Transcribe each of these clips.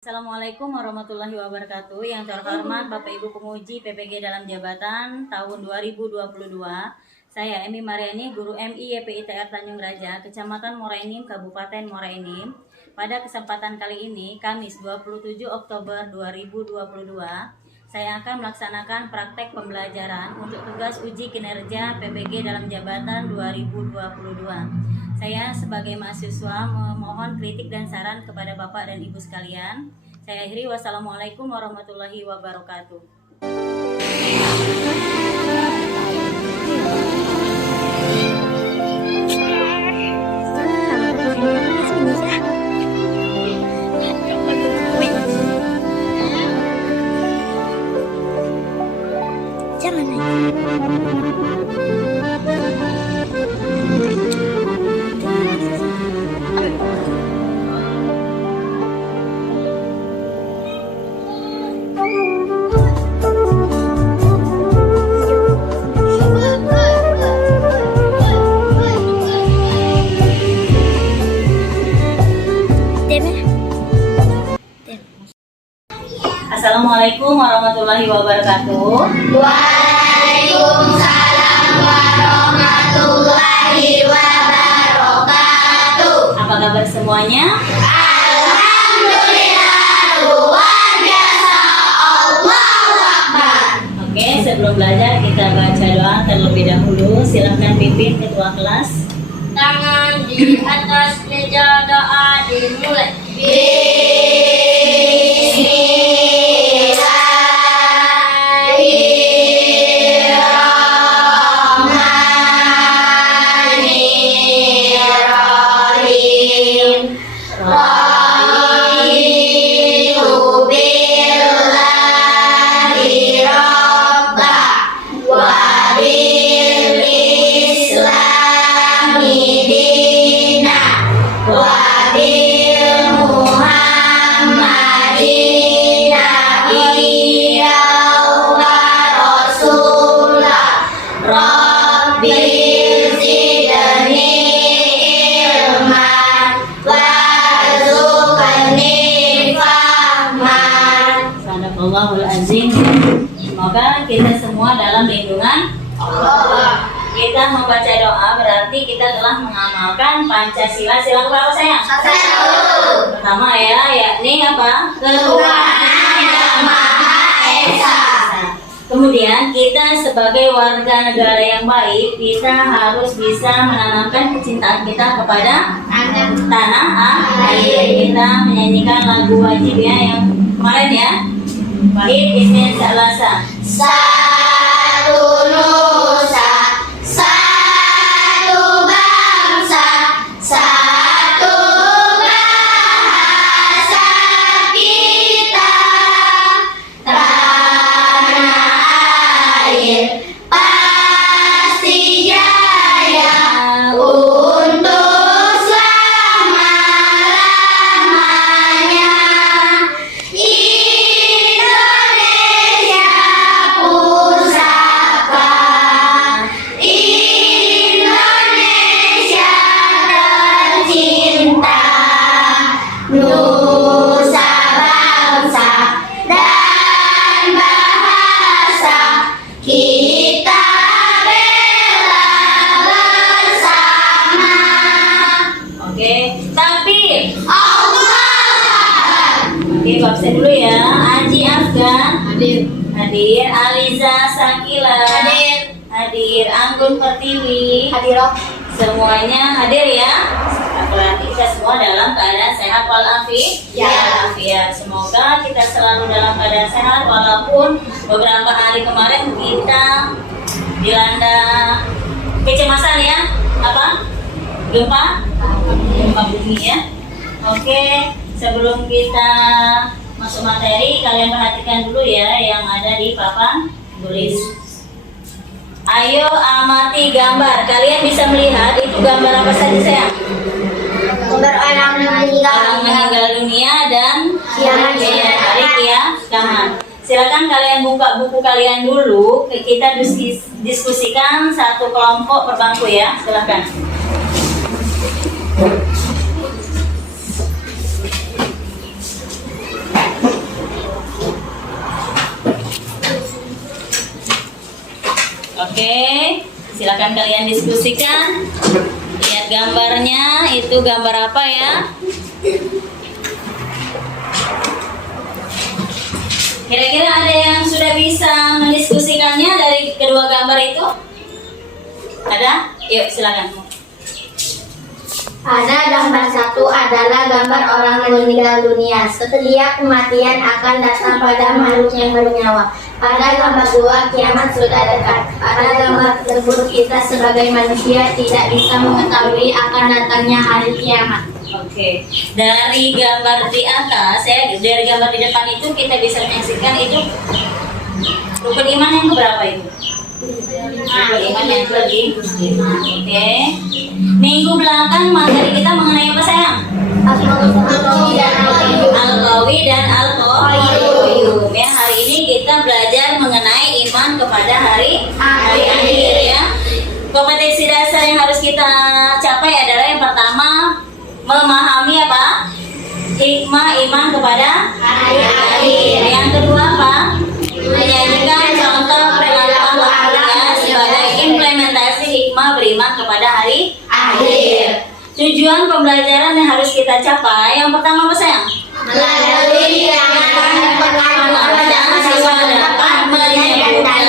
Assalamualaikum warahmatullahi wabarakatuh. Yang terhormat Bapak Ibu Penguji PPG dalam jabatan tahun 2022. Saya Emi Mariani, Guru MI YPITR Tanjung Raja, Kecamatan Muara Enim, Kabupaten Muara Enim. Pada kesempatan kali ini, Kamis 27 Oktober 2022, saya akan melaksanakan praktek pembelajaran untuk tugas uji kinerja PPG dalam jabatan 2022. Saya sebagai mahasiswa memohon kritik dan saran kepada Bapak dan Ibu sekalian. Saya akhiri, wassalamualaikum warahmatullahi wabarakatuh. Assalamualaikum warahmatullahi wabarakatuh. Waalaikumsalam warahmatullahi wabarakatuh. Apa kabar semuanya? Alhamdulillah, luar biasa, Allahu Akbar. Oke, sebelum belajar kita baca doa terlebih dahulu. Silakan pimpin ketua kelas. Tangan di atas meja, doa dimulai. Allahul Azim. Semoga kita semua dalam lindungan Allah. Kita membaca doa berarti kita telah mengamalkan Pancasila. Sila berapa sayang? Satu. Pertama ya, yakni apa? Ketuhanan yang Maha Esa. Kemudian kita sebagai warga negara yang baik, kita harus bisa menanamkan kecintaan kita kepada tanah air. Kita menyanyikan lagu wajib ya yang kemarin ya. Baik, Isnin Salasa. Satu nusa, satu bangsa, satu bahasa kita. Tanah air pasti jaya untuk selama-lamanya. Indonesia pusaka, Indonesia tercinta, nusa bangsa dan bahasa kita bela bersama. Oke, takbir. Allah. Oke, absen dulu ya. Aji Afgan. Hadir. Hadir. Aliza Sakila. Hadir. Hadir. Anggun Pertiwi. Hadiroh. Semuanya hadir ya. Berarti kita semua dalam keadaan sehat walafiat. Ya. Semoga kita selalu dalam keadaan sehat walaupun beberapa hari kemarin kita dilanda kecemasan ya. Apa? Gempa bumi ya. Oke, sebelum kita masuk materi, kalian perhatikan dulu ya yang ada di papan tulis. Ayo amati gambar. Kalian bisa melihat itu gambar apa saja sayang? Gambar orang Meninggal dunia dan hari kiamat. Silakan kalian buka buku kalian dulu. Kita diskusikan satu kelompok per bangku ya. Silakan. Silakan kalian diskusikan. Lihat gambarnya, itu gambar apa ya? Kira-kira ada yang sudah bisa mendiskusikannya dari kedua gambar itu? Ada? Yuk silakan. Pada gambar 1 adalah gambar orang meninggal dunia. Setiap kematian akan datang pada makhluk yang bernyawa. Pada gambar 2, kiamat sudah dekat. Pada gambar tersebut, kita sebagai manusia tidak bisa mengetahui akan datangnya hari kiamat. Oke. Dari gambar di atas, dari gambar di depan itu kita bisa menyaksikan itu rukun iman yang keberapa itu? Rukun iman yang kelima. Oke. Minggu belakang materi kita mengenai apa sayang? Al-Qawi dan Al-Qayyum. Ya, hari ini kita belajar mengenai iman kepada hari akhir ya. Kompetensi dasar yang harus kita capai adalah yang pertama memahami apa? Hikmah iman kepada hari akhir. Yang kedua apa? Menyajikan contoh perlakuan waktunya sebagai implementasi hikmah beriman kepada hari akhir. Tujuan pembelajaran yang harus kita capai yang pertama apa sayang? Melalui yang pertama dan siswa dapat menyebutkan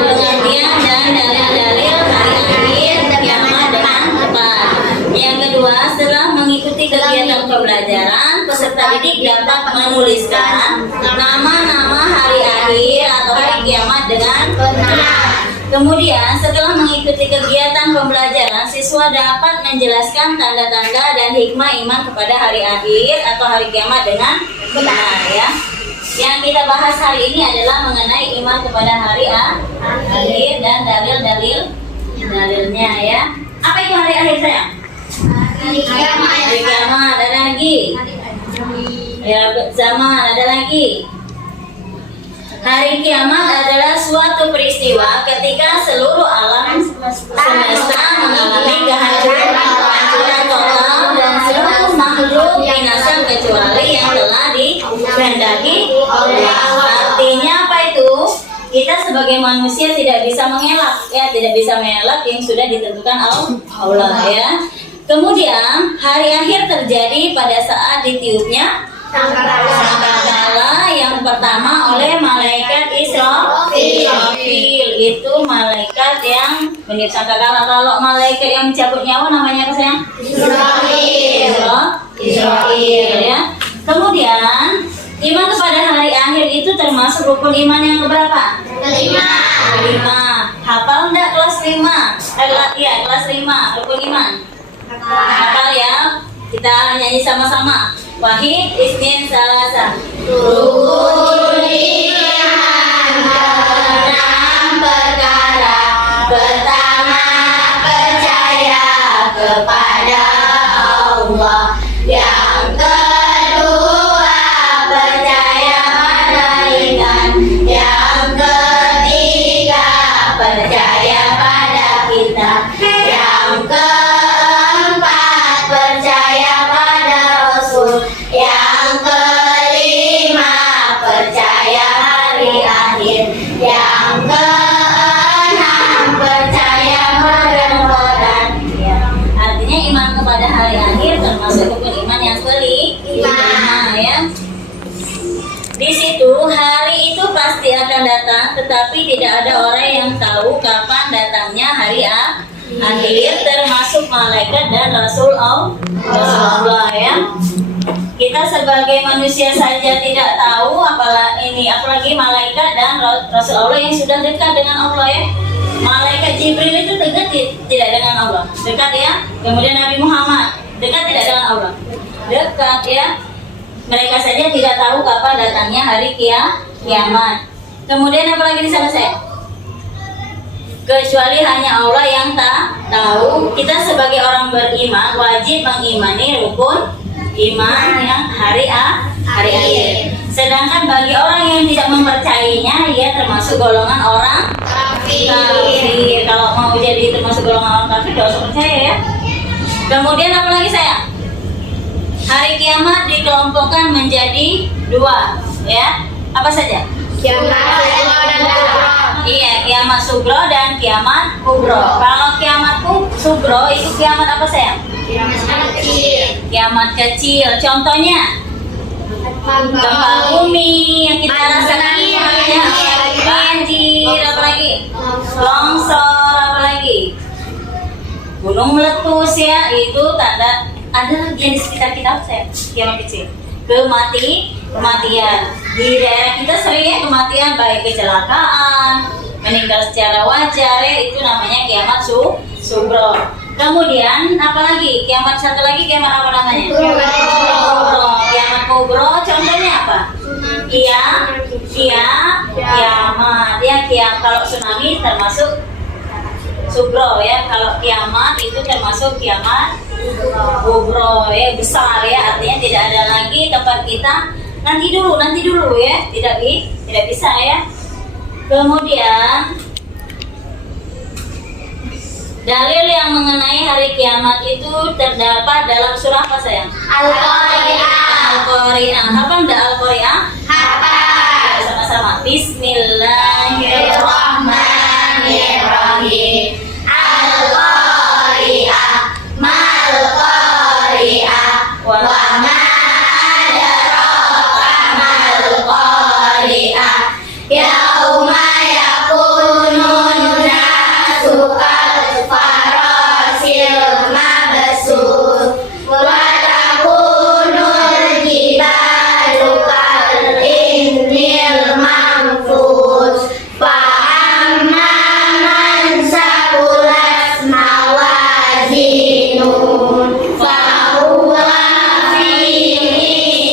pengertian dan dalil-dalil hari akhir kiamat dengan tepat. Yang kedua, setelah mengikuti kegiatan pembelajaran, peserta didik dapat menuliskan nama-nama hari akhir atau hari kiamat dengan benar. Kemudian, setelah mengikuti kegiatan pembelajaran, siswa dapat menjelaskan tanda-tanda dan hikmah iman kepada hari akhir atau hari kiamat dengan benar ya. Yang kita bahas hari ini adalah mengenai iman kepada hari akhir dan dalilnya ya. Apa itu hari akhir sayang? Hari kiamat, ada lagi. Ya, zaman, ada lagi. Hari kiamat adalah suatu peristiwa ketika seluruh alam semesta mengalami kehancuran total dan seluruh makhluk binasa kecuali yang telah dikehendaki Allah. Artinya apa itu? Kita sebagai manusia tidak bisa mengelak ya, tidak bisa mengelak yang sudah ditentukan Allah ya. Kemudian hari akhir terjadi pada saat ditiupnya sangkakala yang pertama oleh malaikat Israfil. Itu malaikat yang meniup sangkakala. Kalau malaikat yang mencabut nyawa namanya apa sayang? Israfil ya. Kemudian iman kepada hari akhir itu termasuk rukun iman yang keberapa? Kelima. Hafal enggak kelas 5? Kelas 5 rukun iman. Hafal ya. Kita nyanyi sama-sama. Wahid, Isnin, Salasa. Rukun iman enam perkara. Pertama, percaya kepada Allah. Yang kedua, percaya malaikat. Yang ketiga, percaya pada kitab. Yang keempat, percaya pada Rasul. Yang kelima, percaya hari akhir. Yang keenam, percaya mudah-mudahan. Ya. Artinya iman kepada hari akhir termasuk rukun iman yang kelima ya. Di situ hari itu pasti akan datang, tetapi tidak ada orang yang tahu kapan datangnya hari akhir, termasuk malaikat dan Rasul Allah ya. Kita sebagai manusia saja tidak tahu, apalagi malaikat dan Rasul Allah yang sudah dekat dengan Allah ya. Malaikat Jibril itu dekat tidak dengan Allah, dekat ya. Kemudian Nabi Muhammad dekat tidak dengan Allah, dekat ya. Mereka saja tidak tahu kapan datangnya hari kiamat. Kemudian apa lagi di sana saya? Kecuali hanya Allah yang tahu. Kita sebagai orang beriman wajib mengimani rukun iman yang hari akhir. Sedangkan bagi orang yang tidak mempercayainya, ia termasuk golongan orang kafir. Kalau mau jadi termasuk golongan orang kafir, tidak usah percaya ya. Kemudian apa lagi saya? Hari kiamat dikelompokkan menjadi 2 ya. Apa saja? Kiamat dan Iya, kiamat sugro dan kiamat kubro. Kalau kiamat sugro itu kiamat apa sayang? Kiamat kecil. Kiamat kecil. Contohnya gempa bumi yang kita rasakan ya. Banjir, apa lagi? Longsor, apa lagi? Gunung meletus ya, itu tanda ada lagi yang di sekitar kita saya kiamat kecil. Kematian di daerah kita sering ya kematian, baik kecelakaan, meninggal secara wajar ya, itu namanya kiamat sugro. Kemudian apalagi kiamat satu lagi kiamat apa namanya? Kubro. Kiamat kubro contohnya apa? Kiamat ya, kalau tsunami termasuk sugro ya, kalau kiamat itu termasuk kiamat kubro ya, besar ya, artinya tidak ada lagi tempat kita nanti dulu ya, tidak bisa ya. Kemudian dalil yang mengenai hari kiamat itu terdapat dalam surah apa sayang? Al-Qari'ah. Hafal enggak Al-Qari'ah? Hafal. Sama-sama. Bismillahirrahmanirrahim. Al-Qari'ah. Mal-Qari'ah. Wa ma adraka mal-Qari'ah. Yauma yakunun nasu kal-farasil mabsus wa takunul jibalu kal-innil manfus fa amma man saqulat mawazinuhu fa huwa fi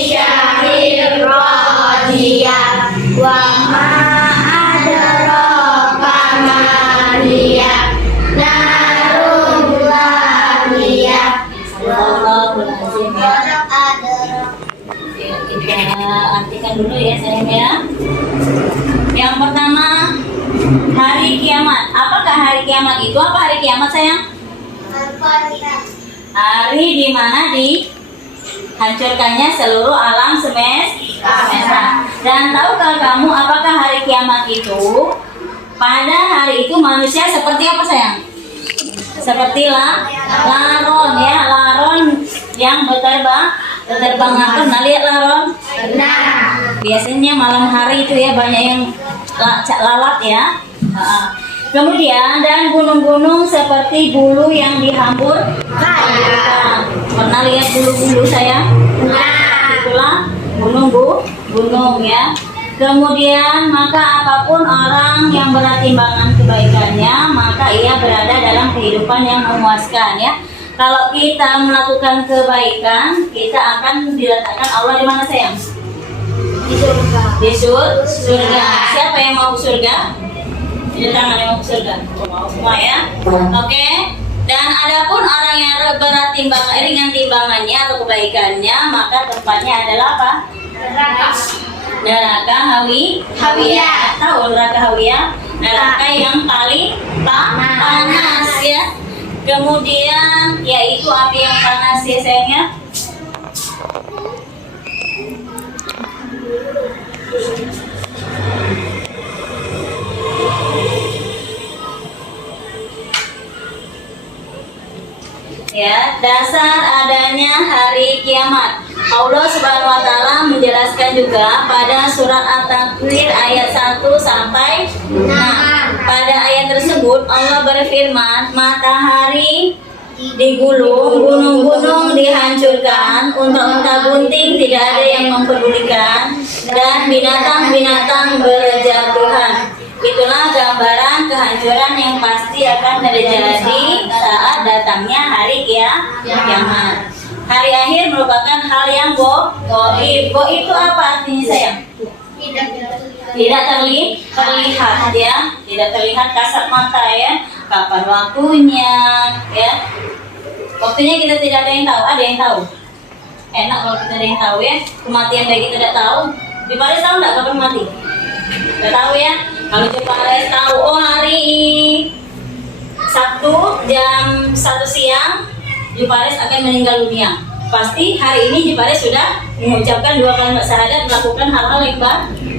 'ishatin radiyah wa ma adraka ma hiya narun lahiyah. Allahul azim ya. Kita artikan dulu ya sayang ya. Yang pertama, hari kiamat. Apakah hari kiamat itu? Apa hari kiamat sayang? Hari di mana dihancurkannya seluruh alam semesta. Dan tahukah kamu apakah hari kiamat itu? Pada hari itu manusia seperti apa sayang? Seperti laron ya, laron yang berterbang apa? Pernah lihat laron? Benar. Biasanya malam hari itu ya banyak yang lalat ya. Kemudian dan gunung-gunung seperti bulu yang dihambur. Pernah lihat bulu-bulu saya? Itulah gunung ya. Kemudian maka apapun orang yang bertimbangan kebaikannya, maka ia berada dalam kehidupan yang memuaskan ya. Kalau kita melakukan kebaikan, kita akan diletakkan Allah di mana sayang? Di surga. Siapa yang mau surga? Di tangan yang mau surga. Mau semua ya? Oke. Dan adapun orang yang berat ringan timbangannya atau kebaikannya, maka tempatnya adalah apa? Neraka hawiyah. Tahu neraka hawiyah? Neraka yang paling panas ya. Kemudian yaitu api yang panas ya sayangnya. Ya, dasar adanya hari kiamat. Allah Subhanahu wa taala menjelaskan juga pada surat At-Takwir ayat 1 sampai 6. Pada ayat tersebut Allah berfirman, matahari digulung, gunung-gunung dihancurkan, unta-unta bunting tidak ada yang mempedulikan, dan binatang-binatang berjatuhan. Itulah gambaran kehancuran yang pasti akan terjadi saat datangnya hari kiamat. Hari akhir merupakan hal yang goib. Goib itu apa artinya sayang? Tidak terlihat ya, tidak terlihat kasat mata ya. Kapan waktunya ya? Waktunya kita tidak ada yang tahu. Ada yang tahu? Enak kalau kita ada yang tahu ya. Kematian baik kita tidak tahu. Di Paris tahu nggak kapan mati? Tidak tahu ya. Kalau di Paris tahu, oh hari Sabtu jam 1 siang Jupares akan meninggal dunia. Pasti hari ini Jupares sudah mengucapkan 2 kalimat syahadat, melakukan hal-hal yang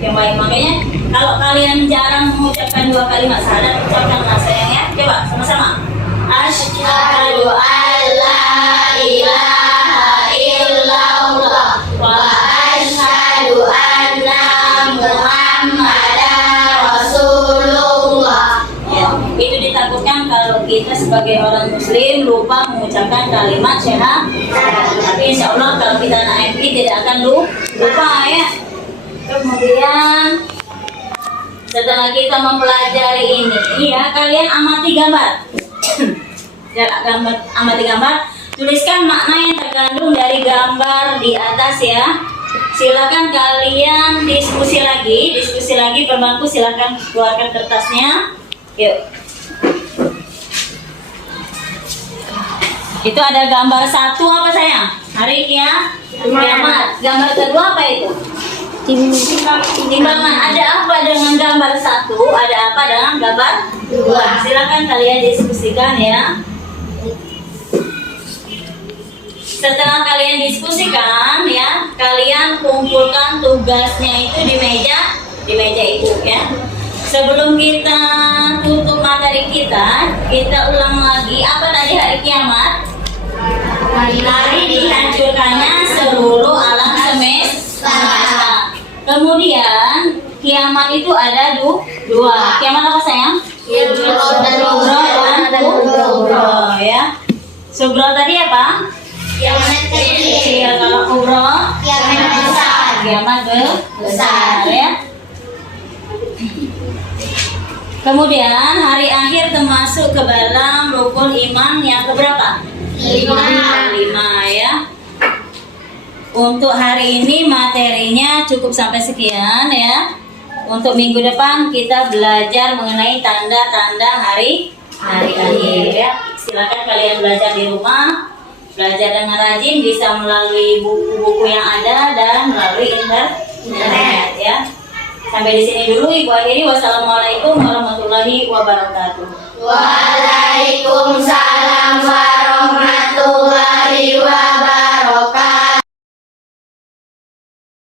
yang baik. Makanya kalau kalian jarang mengucapkan 2 kalimat syahadat, ucapkanlah sayang ya. Coba sama-sama. Asyhadu an la ilaha illallah wa asyhadu anna Muhammadar Rasulullah. Ya, itu ditakutkan kalau kita sebagai orang muslim lupa mengucapkan kalimat syahadat. Tapi insya Allah kalau kita anak MI tidak akan lupa ya. Kemudian setelah kita mempelajari ini, iya kalian amati gambar. Amati gambar, tuliskan makna yang terkandung dari gambar di atas ya. Silakan kalian diskusi lagi berbangku, silakan keluarkan kertasnya. Yuk. Itu ada gambar 1 apa sayang? Hari kiamat. Gambar kedua apa itu? Timbangan. Ada apa dengan gambar 1? Ada apa dengan gambar 2? Silakan kalian diskusikan ya. Setelah kalian diskusikan ya, kalian kumpulkan tugasnya itu di meja itu ya. Sebelum kita tutup materi kita ulang lagi apa tadi hari kiamat? Hari dihancurkannya seluruh alam semesta. Kemudian kiamat itu ada 2. Kiamat apa sayang? Sugro dan kubro ya. Sugro tadi apa? Kiamat kecil. Ya, kalau kubro Kiamat besar. kiamat besar ya. Kemudian hari akhir termasuk ke dalam rukun iman yang keberapa? 5 ya. Untuk hari ini materinya cukup sampai sekian ya. Untuk minggu depan kita belajar mengenai tanda-tanda hari akhir ya. Silakan kalian belajar di rumah. Belajar dengan rajin bisa melalui buku-buku yang ada dan melalui internet ya. Sampai di sini dulu Ibu akhiri. Wassalamualaikum warahmatullahi wabarakatuh. Waalaikumsalam.